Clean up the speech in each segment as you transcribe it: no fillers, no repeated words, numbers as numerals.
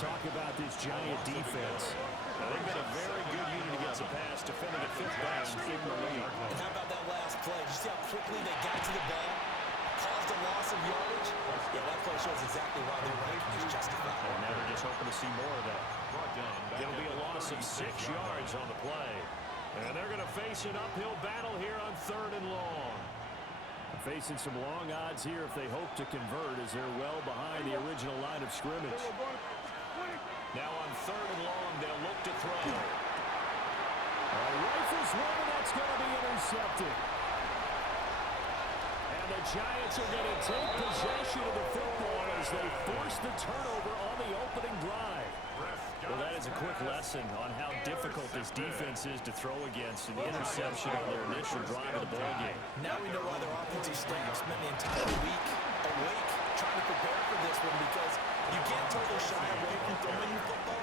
talk about this Giant defense. They've been a very good unit against the pass, defending at fifth best in the league. And how about that last play? Did you see how quickly they got to the ball? Caused a loss of yardage? Yeah, that play shows exactly why their ranking is justified. And now they're just hoping to see more of that. It'll be a loss of 6 yards on the play. And they're going to face an uphill battle here on 3rd and long. Facing some long odds here if they hope to convert, as they're well behind the original line of scrimmage. Now on 3rd and long, they'll look to throw. Rifles one, and that's going to be intercepted. And the Giants are going to take possession of the football as they force the turnover on the opening drive. Well, that is a quick lesson on how difficult this defense is to throw against, an interception on their initial drive of the ballgame. Now we know why their offensive staff spent the entire week awake trying to prepare for this one, because you can't totally shy away from throwing the football,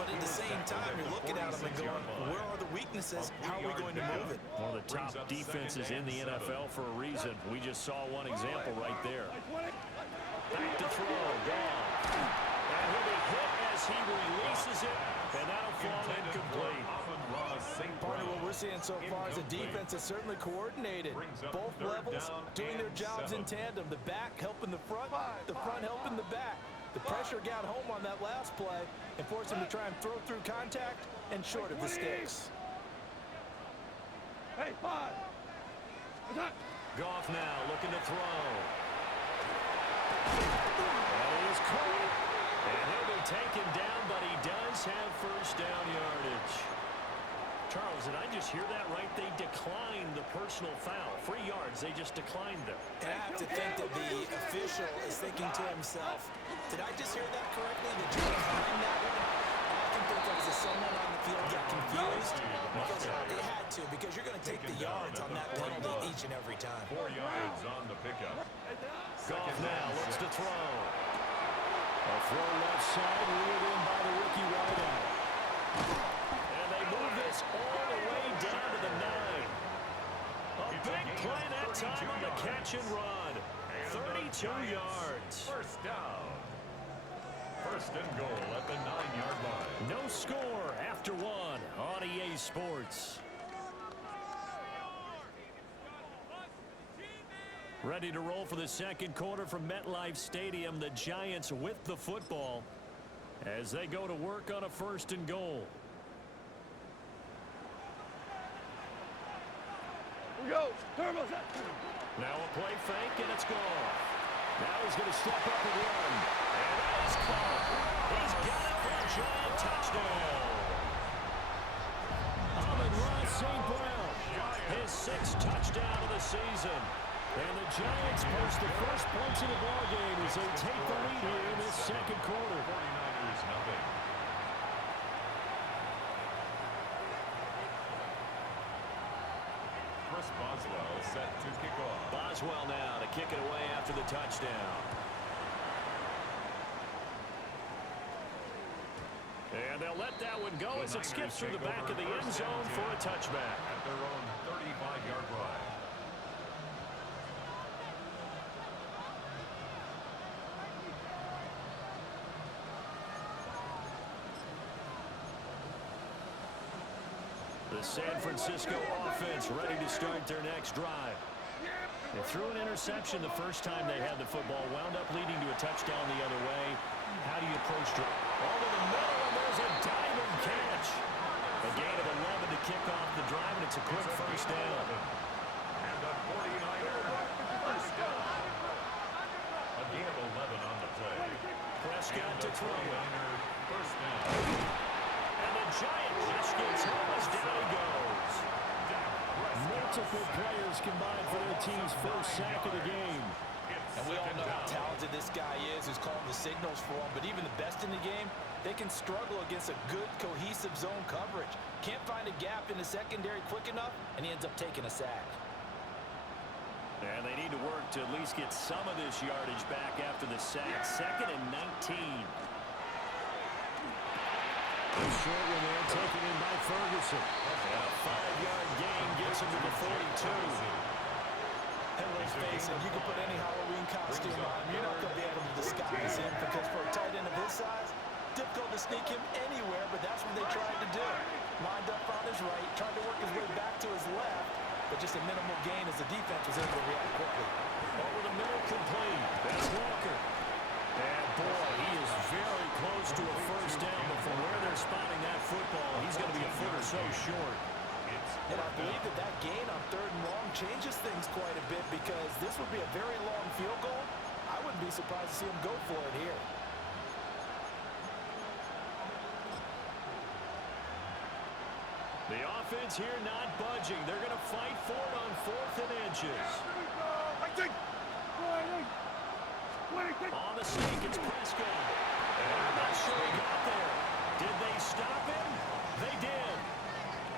but at the same time, you're looking at them and going, where are the weaknesses? How are we going to move it? One of the top defenses in the NFL for a reason. We just saw one example right there. Back to throw, gone. And he'll be hit as he releases it, and that'll fall incomplete. Part of what we're seeing so far is the defense is certainly coordinated. Both levels doing their jobs in tandem. The back helping the front helping the back. The pressure got home on that last play and forced him to try and throw through contact and short of the sticks. Hey, Goff now looking to throw. That is caught. And he'll be taken down, but he does have first down yardage. Charles, did I just hear that right? They declined the personal foul. 3 yards, they just declined them. And I have to think that the official is thinking to himself, did I just hear that correctly? Did you decline that one? I can think of as someone on the field get confused, because they had to, because you're going to take the yards on that penalty each and every time. 4 yards on the pickup. Goff now looks to throw. A throw left side, reeled in by the rookie wideout. And they move this all the way down to the 9. A big play that time on the catch and run. 32 yards. First down. First and goal at the 9-yard line. No score after 1 on EA Sports. Ready to roll for the second quarter from MetLife Stadium. The Giants with the football as they go to work on a first and goal. Go, Turbo's up. Now a play fake, and it's gone. Now he's going to step up and run. And that is caught. He's got it for a Giant touchdown. Amon-Ra St. Brown, his 6th touchdown of the season. And the Giants post the first points in the ballgame as they take the lead here in this second quarter. 49ers nothing. Chris Boswell set to kick off. Boswell now to kick it away after the touchdown. And they'll let that one go as it skips through the back of the end zone for a touchback. At their own 35-yard line. The San Francisco offense ready to start their next drive. They threw an interception the first time they had the football, wound up leading to a touchdown the other way. How do you approach it? All to the middle, and there's a diving catch. A gain of 11 to kick off the drive, and it's a quick first down. And the 49er first down. A gain of 11 on the play. Prescott to throw. First down. And the Giant just gets home as down he goes. Multiple players combined for their team's first sack of the game. And we all know how talented this guy is, who's calling the signals for him. But even the best in the game, they can struggle against a good, cohesive zone coverage. Can't find a gap in the secondary quick enough, and he ends up taking a sack. And they need to work to at least get some of this yardage back after the sack. 2nd and 19. A short one there, taken in by Ferguson. And a 5-yard gain gets him to the 42. And let's face it, you can put any Halloween costume on. You're not going to be able to disguise him, because for a tight end of his size, difficult to sneak him anywhere, but that's what they tried to do. Lined up on his right, tried to work his way back to his left, but just a minimal gain as the defense was able to react quickly. Over the middle, complete. That's Walker. And boy, he is very close to a first down, but from where they're spotting that football, he's going to be a foot or so short. And I believe that gain on 3rd and long changes things quite a bit, because this would be a very long field goal. I wouldn't be surprised to see him go for it here. The offense here not budging. They're going to fight for it on 4th and inches. On the sneak, it's Prescott. And I'm not sure he got there. Did they stop him? They did.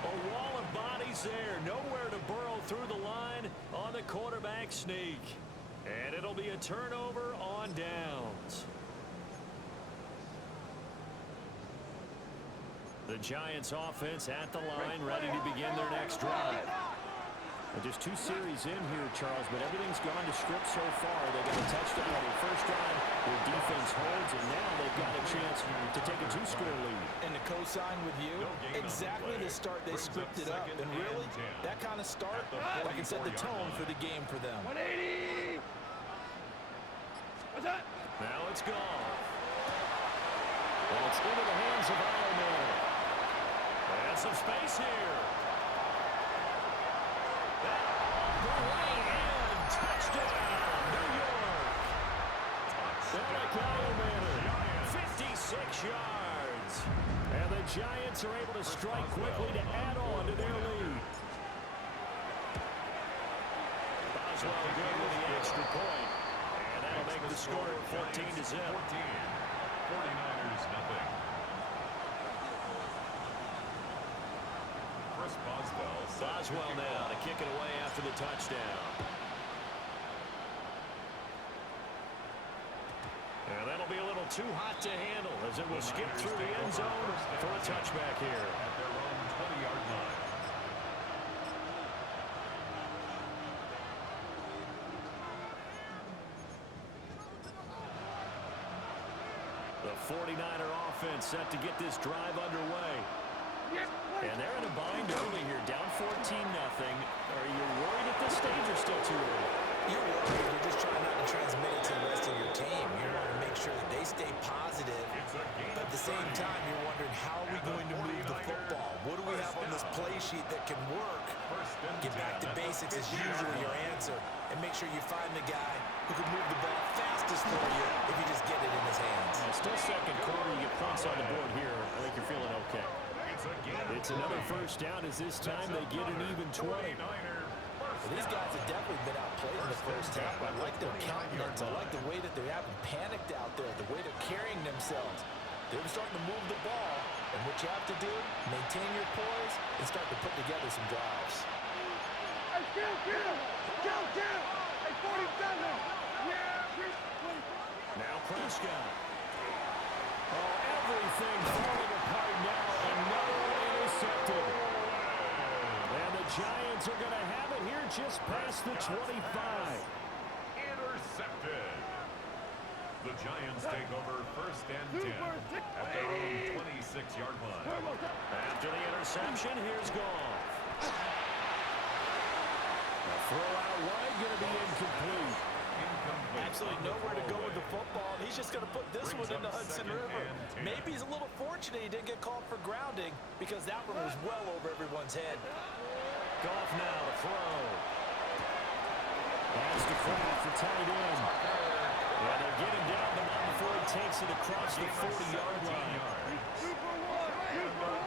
A wall of bodies there. Nowhere to burrow through the line on the quarterback sneak. And it'll be a turnover on downs. The Giants offense at the line, ready to begin their next drive. Well, just 2 series in here, Charles, but everything's gone to script so far. They got a touchdown on their first drive. Their defense holds, and now they've got a chance to take a 2-score lead. And to co-sign with you, exactly the start they scripted up. And really, that kind of start, like I said, the tone for the game for them. 180. What's that? Now it's gone. And it's into the hands of Ironman. And some space here. That the way in. Touchdown, New York. Eric Ironman, 56 yards. And the Giants are able to strike quickly to add on to their lead. Boswell good with the extra point. And that'll make the score 14-0. 49ers nothing. Chris Boswell now to kick it away after the touchdown. And that'll be a little too hot to handle as it will skip through the end zone for a touchback here. At their own 20-yard line. The 49er offense set to get this drive underway. And they're in a bind early here, down 14-0. Are you worried at this stage or still too early? You're worried. You're just trying not to transmit it to the rest of your team. You want to make sure that they stay positive. But at the same time, you're wondering, how are we going to move the football? What do we have on this play sheet that can work? Get back to basics is usually your answer. And make sure you find the guy who can move the ball fastest for you if you just get it in his hands. Still second quarter, you get points on the board here. I think you're feeling okay. It's another first down as this time they get an even 20. Well, these guys have definitely been outplayed in the first half. I like their countenance. I like the way that they haven't panicked out there, the way they're carrying themselves. They're starting to move the ball. And what you have to do, maintain your poise and start to put together some drives. Hey, kill! Hey, 47! Yeah, Now Prescott. Oh, everything falling apart now. Another one intercepted. And the Giants are going to have it here just past the 25. Intercepted. The Giants take over first and 10 at their own 26-yard line. After the interception, here's Goff. A throw out wide, going to be incomplete. Absolutely nowhere to go with the football. He's just going to put this one in the Hudson River. Maybe he's a little fortunate he didn't get called for grounding, because that one was well over everyone's head. Goff now to throw. Pass to Kraft for tight end. Yeah, they're getting down, but not before he takes it across the 40-yard line.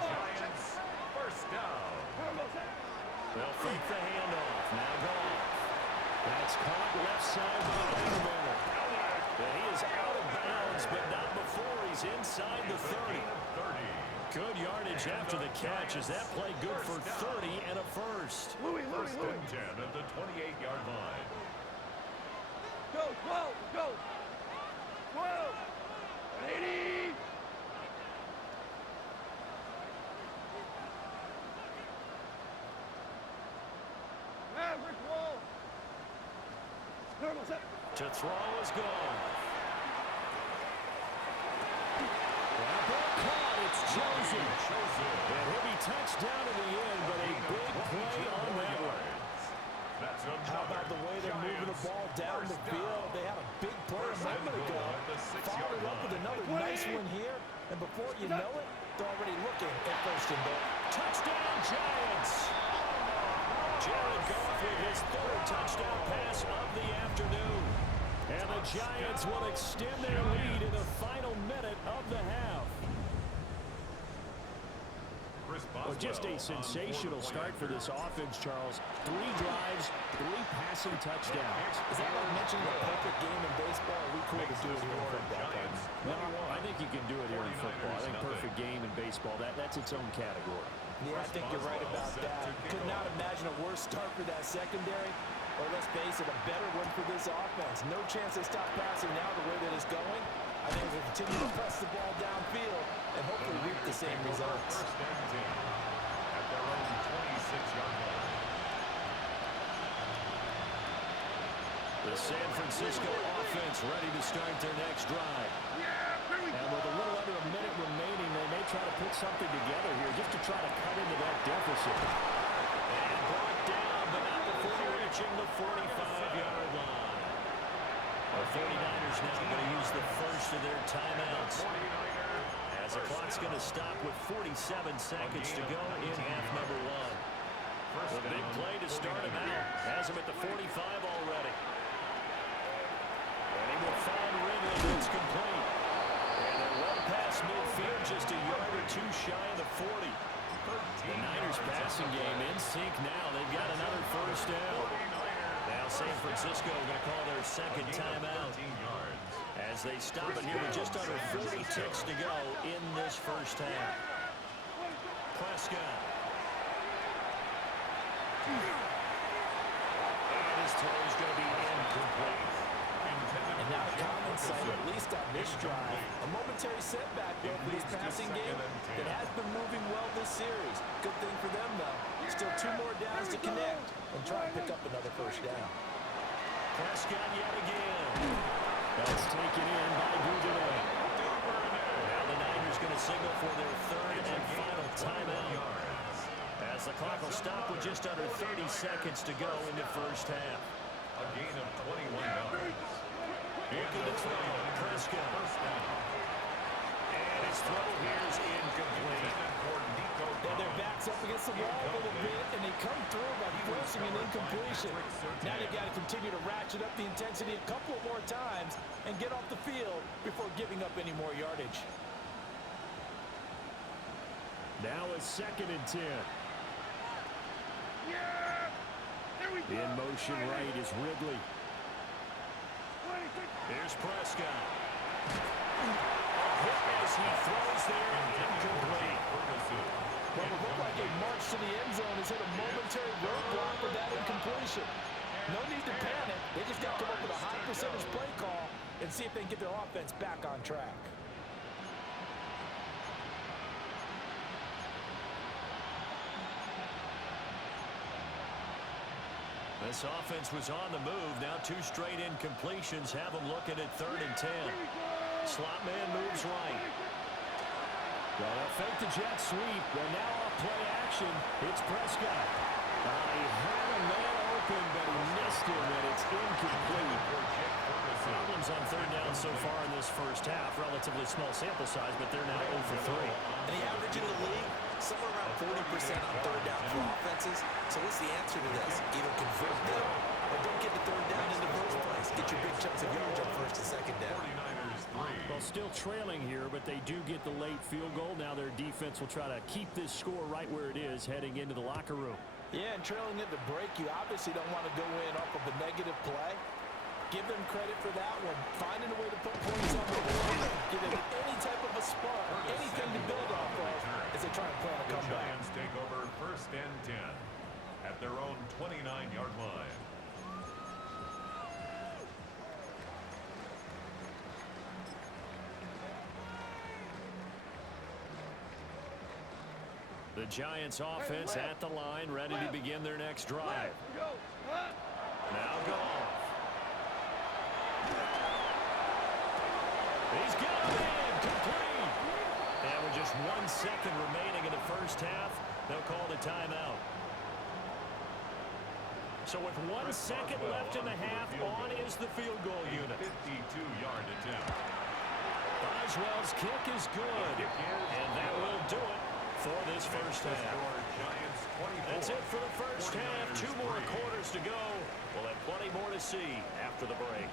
Giants first down. They'll fake the handoff. Now Goff. That's caught left side by Ironman. And he is out of bounds, but not before he's inside the 30. Good yardage after the catch. Is that play good for 30 and a first? First and 10 at the 28-yard line. Go! 180! Maverick wall! To throw is gone. Wrap Josie. And he'll be touched down in the end, but a big play on that one. How about the way they're moving the ball down the field? They had a big play a moment ago. Followed it up with another nice one here. And before you know it, they're already looking at first and goal. Touchdown, Giants. Jared Goff with his third touchdown pass of the afternoon. And the Giants will extend their lead in the final minute of the half. Well, just a sensational start for this offense, Charles. 3 drives, 3 passing touchdowns. Is that like mentioning a perfect game in baseball? Are we cool to do it here in football? No, I think you can do it here in football. I think perfect game in baseball, that's its own category. Yeah, I think you're right about that. Could not imagine a worse start for that secondary. Or let's face it, a better one for this offense. No chance they stop passing now the way that it's going. I think we'll continue to press the ball downfield and hopefully reap the same results. First and 10 at their own 26-yard line. The San Francisco offense ready to start their next drive. And with a little under a minute remaining, they may try to put something together here just to try to cut into that deficit. And brought down, but not before reaching the 45-yard line. The 49ers now going to use the first of their timeouts. As the clock's going to stop with 47 seconds to go in half number 1. The big play to start him out. Has him at the 45 already. And he will find Ridley. It's complete. And they're well past midfield, just a yard or 2 shy of the 40. The Niners passing game in sync now. They've got another first down. Now San Francisco going to call their second timeout as they stop it here with just under 40 ticks to go in this first half. Prescott. And his throw is going to be incomplete. And now the comments say, at least on this drive, a momentary setback though for this passing game that has been moving well this series. Good thing for them, though. Still 2 more downs to connect and try and pick up another first down. Prescott yet again. That's taken in by Duvernay. Now the Niners going to signal for their third and final timeout. As the clock will stop with just under 30 seconds to go in the first half. A gain of 21 yards. Looking to throw, Prescott. And his throw here is incomplete. And their backs up against the wall a little bit, and they come through by forcing an incompletion. Now you've got to continue to ratchet up the intensity a couple more times and get off the field before giving up any more yardage. Now a 2nd and 10. In motion right is Ridley. Here's Prescott. Hit as he throws there, incomplete. Well, it looked like a march to the end zone has hit a momentary roadblock with that incompletion. No need to panic. They just got to come up with a high percentage play call and see if they can get their offense back on track. This offense was on the move. Now 2 straight incompletions have them looking at 3rd and 10. Slot man moves right. Well, they'll fake the jet sweep. Well, now off play action. It's Prescott. He had a man open, but he missed him, and it's incomplete. Problems on 3rd down so far in this first half. Relatively small sample size, but they're now 0 for 3. And the average in the league, somewhere around 40% on 3rd down for offenses. So what's the answer to this? Either convert them or don't get the 3rd down in the first place. Get your big chunks of yards on 1st and 2nd down. Well, still trailing here, but they do get the late field goal. Now their defense will try to keep this score right where it is heading into the locker room. Yeah, and trailing at the break, you obviously don't want to go in off of a negative play. Give them credit for that one. Finding a way to put points on the board. Give them any type of a spark, anything to build off of as they try and plan a comeback. The Giants take over 1st and 10 at their own 29-yard line. The Giants offense at the line, ready to begin their next drive. Now Goff. He's got it in, complete. And with just 1 second remaining in the first half, they'll call the timeout. So with 1 second left in the half, on is the field goal unit. 52-yard attempt. Boswell's kick is good, and that will do it for this first half. That's it for the first half. 2 more quarters to go. We'll have plenty more to see after the break.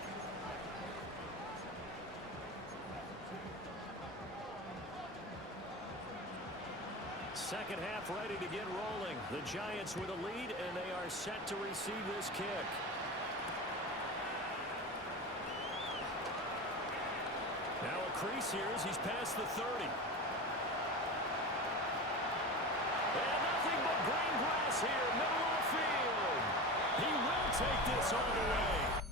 Second half ready to get rolling. The Giants with a lead, and they are set to receive this kick. Now a crease here as he's past the 30. And nothing but green grass here, middle of the field. He will take this all the way.